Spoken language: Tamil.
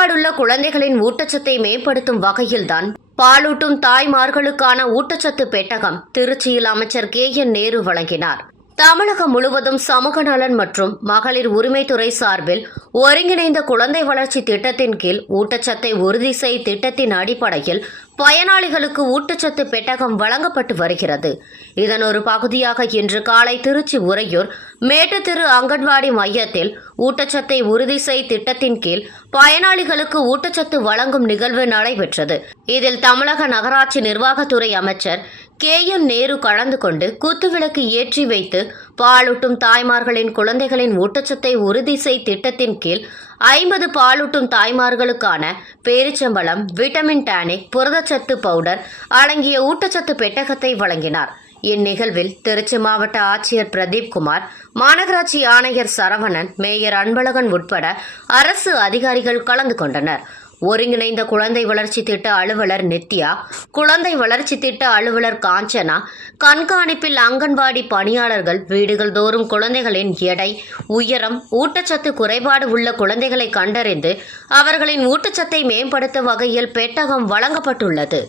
குறைபாடுள்ள குழந்தைகளின் ஊட்டச்சத்தை மேம்படுத்தும் வகையில்தான் பாலூட்டும் தாய்மார்களுக்கான ஊட்டச்சத்து பெட்டகம். திருச்சியில் அமைச்சர் கே என் நேரு வழங்கினார். தமிழகம் முழுவதும் சமூக நலன் மற்றும் மகளிர் உரிமைத்துறை சார்பில் ஒருங்கிணைந்த குழந்தை வளர்ச்சி திட்டத்தின் கீழ் ஊட்டச்சத்தை உறுதி செய் திட்டத்தின் அடிப்படையில் பயனாளிகளுக்கு ஊட்டச்சத்து பெட்டகம் வழங்கப்பட்டு வருகிறது. இதன் ஒரு பகுதியாக இன்று காலை திருச்சி உறையூர் மேட்டுத்திரு அங்கன்வாடி மையத்தில் ஊட்டச்சத்தை உறுதி செய் திட்டத்தின் கீழ் பயனாளிகளுக்கு ஊட்டச்சத்து வழங்கும் நிகழ்வு நடைபெற்றது. இதில் தமிழக நகராட்சி நிர்வாகத்துறை அமைச்சர் கே எம் நேரு கலந்து கொண்டு குத்துவிளக்கு ஏற்றி வைத்து பாலூட்டும் தாய்மார்களின் குழந்தைகளின் ஊட்டச்சத்தை உறுதி செய் திட்டத்தின் கீழ் ஐம்பது பாலூட்டும் தாய்மார்களுக்கான பேரிச்சம்பழம் விட்டமின் டானிக் புரதச்சத்து பவுடர் அடங்கிய ஊட்டச்சத்து பெட்டகத்தை வழங்கினார். இந்நிகழ்வில் திருச்சி மாவட்ட ஆட்சியர் பிரதீப் குமார் மாநகராட்சி ஆணையர் சரவணன் மேயர் அன்பழகன் உட்பட அரசு அதிகாரிகள் கலந்து கொண்டனர். ஒருங்கிணைந்த குழந்தை வளர்ச்சி திட்ட அலுவலர் நித்யா குழந்தை வளர்ச்சி திட்ட அலுவலர் காஞ்சனா கண்காணிப்பில் அங்கன்வாடி பணியாளர்கள் வீடுகள் தோறும் குழந்தைகளின் எடை உயரம் ஊட்டச்சத்து குறைபாடு உள்ள குழந்தைகளை கண்டறிந்து அவர்களின் ஊட்டச்சத்தை மேம்படுத்தும் வகையில் பெட்டகம் வழங்கப்பட்டுள்ளது.